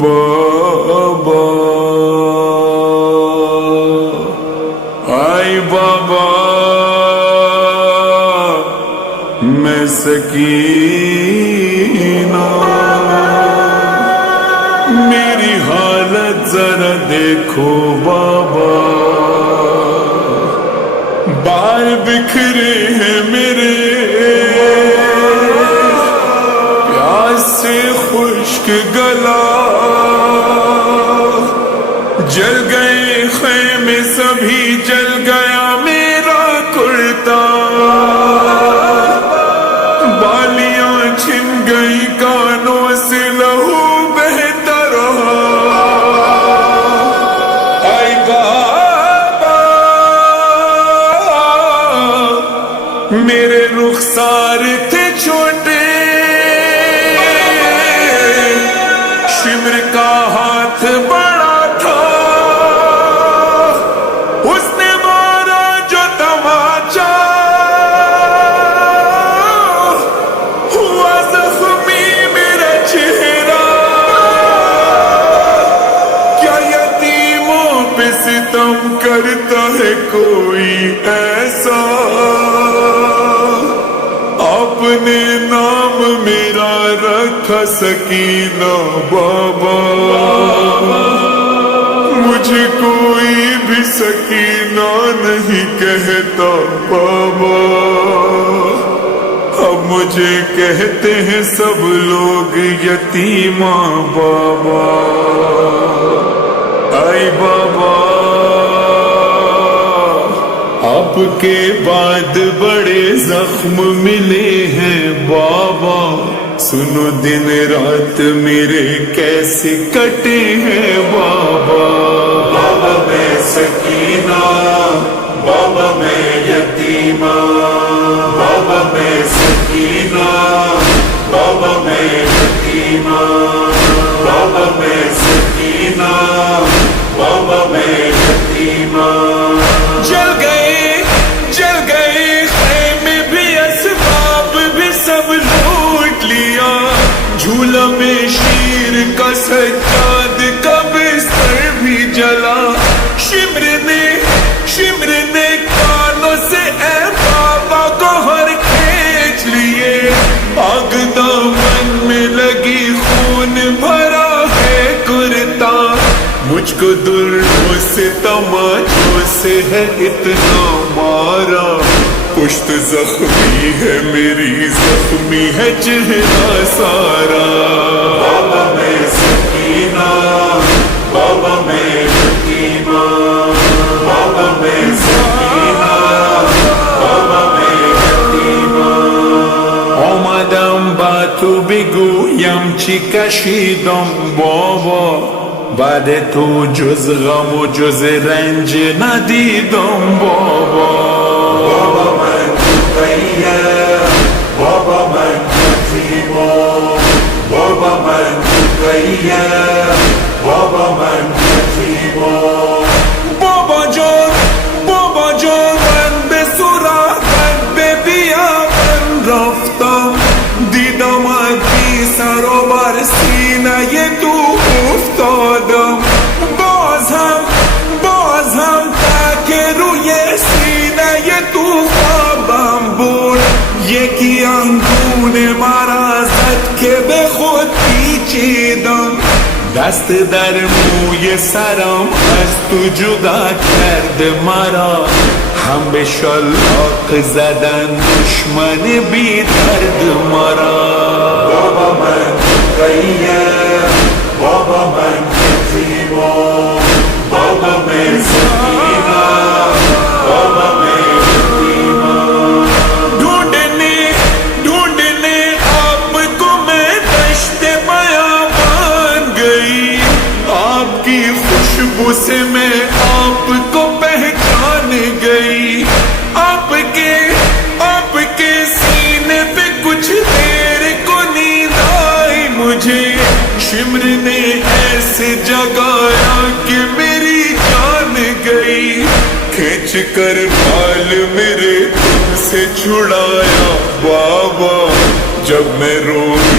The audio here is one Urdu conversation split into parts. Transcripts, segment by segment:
بابا آئی بابا میں سکینہ، میری حالت ذرا دیکھو بابا، بال بکھرے ہیں میرے، پیاس سے خشک گلا، جل گئے خیمے سبھی، جل گیا میرا کرتا، بالیاں چھن گئی کانوں سے، لہو بہتا رہا۔ آئی بابا میرے رخسار تھے چھوٹے، شمر کا ہاتھ بڑا تھا، اس نے مارا جو تماچا، ہوا زخمی میرا چہرہ، کیا یتیموں پہ ستم کرتا ہے کوئی ایسا، آپ نے نام میرا رکھا سکینہ بابا، مجھے کوئی بھی سکینہ نہیں کہتا بابا، اب مجھے کہتے ہیں سب لوگ یتیمہ بابا۔ آئی بابا آپ کے بعد بڑے زخم ملے ہیں بابا، سنو دن رات میرے کیسے کٹے ہیں بابا۔ بابا میں سکینہ، بابا میں یتیمہ، بابا میں سکینہ، بابا میں یتیمہ، بابا میں سکینہ، بابا میں یتیمہ۔ جل گئے خیمے بھی، اسباب بھی سب لوٹ لیا، جھولا میں شیر کا سجاد کا بستر بھی جلا، شمر نے کانوں سے اے بابا گوہر کھینچ لیے، آگ دامن میں لگی خون بھرا ہے کرتا، مجھ کو دلوں سے تماچوں سے ہے اتنا مارا، پشت زخمی ہے میری، زخمی ہے چہرہ سارا۔ بابا میں سکینہ، بابا میں یتیمہ، بابا میں سکینہ، بابا میں یتیمہ۔ آمدم با تو بگویم چی کشیدم بابا، بعد تو جز غم و جز رنج ندیدم بابا۔ بابا من مغیب، بابا من یتیمہ، بابا من مغیب، بابا من یتیمہ۔ بابا جان من به سراغت به بیابان رفتم، دیدم از بی سر و بر سینه تو افتادم، باز هم تک روی سینه تو خوابم بود، یکی انگون مرا زد که به خود پیچیدم، دست در موی سرم از تو جدا کرد مرا، هم به شلاق زدن دشمن بی درد مرا۔ بابا من مغیب، بابا من یتیمہ، بابا میں سکینہ، بابا میں یتیمہ۔ ڈھونڈنے آپ کو میں دشت بیابان گئی، آپ کی خوشبو سے میں آپ کو پہچان گئی، آپ کے سینے پہ کچھ دیر کو نیند آئی مجھے، شمر نے ایسے جگایا کہ میری جان گئی، کھینچ کر بال میرے تم سے چھڑایا بابا، جب میں روئی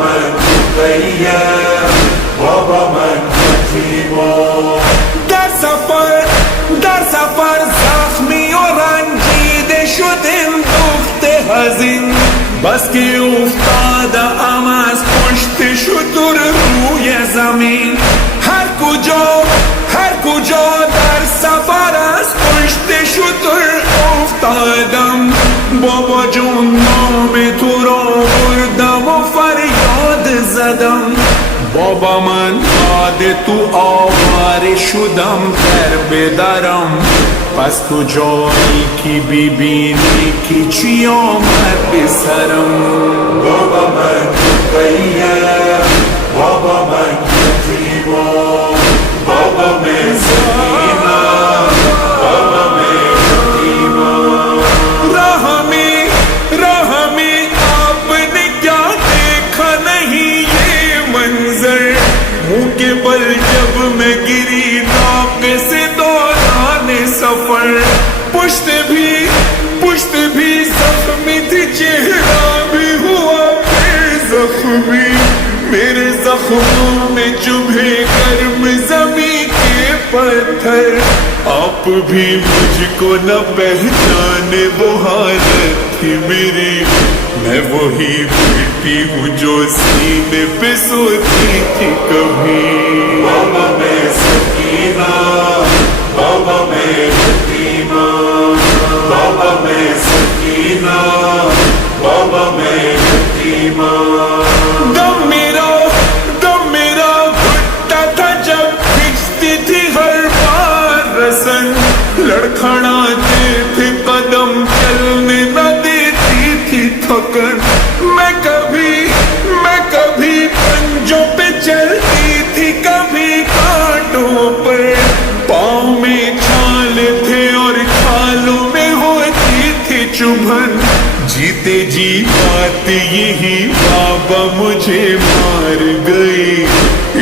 من غیر، بابا من یتیما. در سفر زخمی و رنجیده شدیم دخت حزین، بس که افتادم از پشت شتر روی زمین. هر کجا در سفر از پشت شتر افتادم، بابا جون نام تو را بردم و فریاد زدم. بابا من یاد تو آواره شدم در بدرم، پس تو جایی که ببینی که چی آمد به سرم. بابا من غیر، بابا من یتیما، بابا من سکینہ، بابا من یتیما. راہ میں آپ نے کیا دیکھا نہیں یہ منظر، منہ کے بل جب میں گری ناقے سے دوران سفر. پشت بھی زخمی تھی، چہرہ بھی ہوا پھر زخمی. میرے زخموں میں چبھے گرم زمین کے پتھر. آپ بھی مجھ کو نہ پہچانے، وہ حالت تھی میری. میں وہی بیٹی ہوں جو سینے پہ سوتی تھی کبھی. بابا میں سکینہ، بابا میں یتیما، بابا میں سکینہ، بابا میں یتیما. دم میرا گھٹتا تھا جب کھنچتی تھی ہر بار رسن. لڑکھڑاتے تھے قدم، چلنے نہ دیتی تھی تھکن. میں کبھی پنجوں پہ چلتی تھی، کبھی کانٹوں پر. پاؤں میں چھال تھے اور کھالوں میں ہوتی تھی چبھن. جیتے جی بات یہی بابا مجھے مار گئی.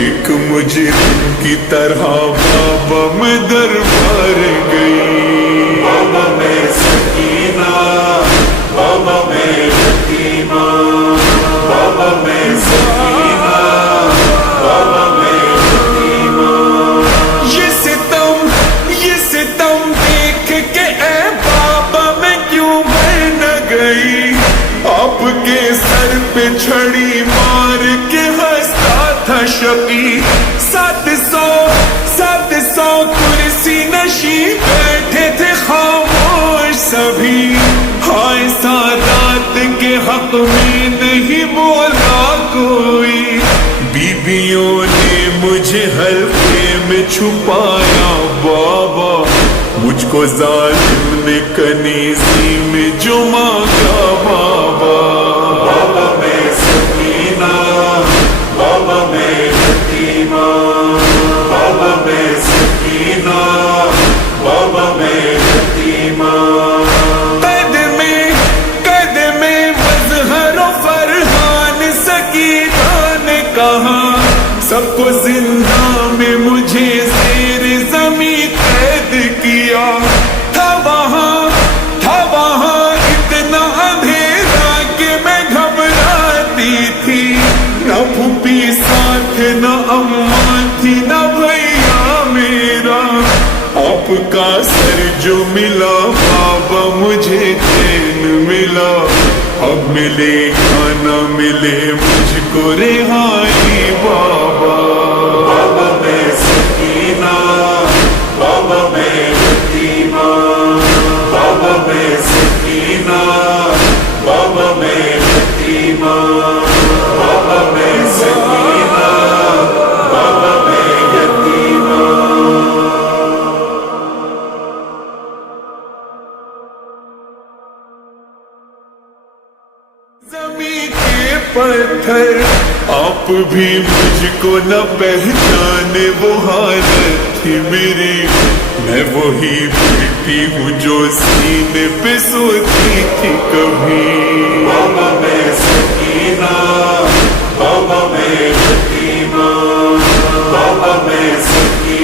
ایک مجرم کی طرح بابا میں دربار گئی. بابا میں سکینہ، بابا میں یتیما، بابا میں سکینہ، بابا میں یتیما. یہ ستم دیکھ کے اے بابا میں کیوں مر نہ گئی. آپ کے سر پہ چھڑی مار کے ہنستا تھا شقی. 700 کرسی نشی بیٹھے تھے خاموش سبھی. ہائے سادات کے حق میں نہیں بولا کوئی. بیویوں نے مجھے حلقے میں چھپایا بابا، مجھ کو ظالم نے کنیزی میں جو مانگا بابا. بابا میں سکینہ، بابا میں یتیما، بابا میں سکینہ، بابا میں یتیما. قید میں مظہر و فرحان سکینہ نے کہا، سب کو زندہ میں مجھے زیر زمین قید کیا. تھا وہاں اتنا اندھیرا کہ میں گھبراتی تھی. نہ پھوپھی ساتھ، نہ اماں تھی، نہ بھیا میرا. آپ کا سر جو ملا بابا مجھے چین ملا. اب ملے کھانا ملے مجھ کو رہائی بابا. بابا میں سکینہ، بابا میں یتیما، بابا میں سکینہ، بابا میں یتیما، بابا میں سکینہ، بابا میں یتیما. زمین کے پتھر. آپ بھی مجھ کو نہ پہچانے، وہ حالت تھی میری. میں وہی بیٹی ہوں جو سینے پہ سوتی تھی کبھی. بابا میں سکینہ، بابا میں یتیما، بابا میں سکینہ.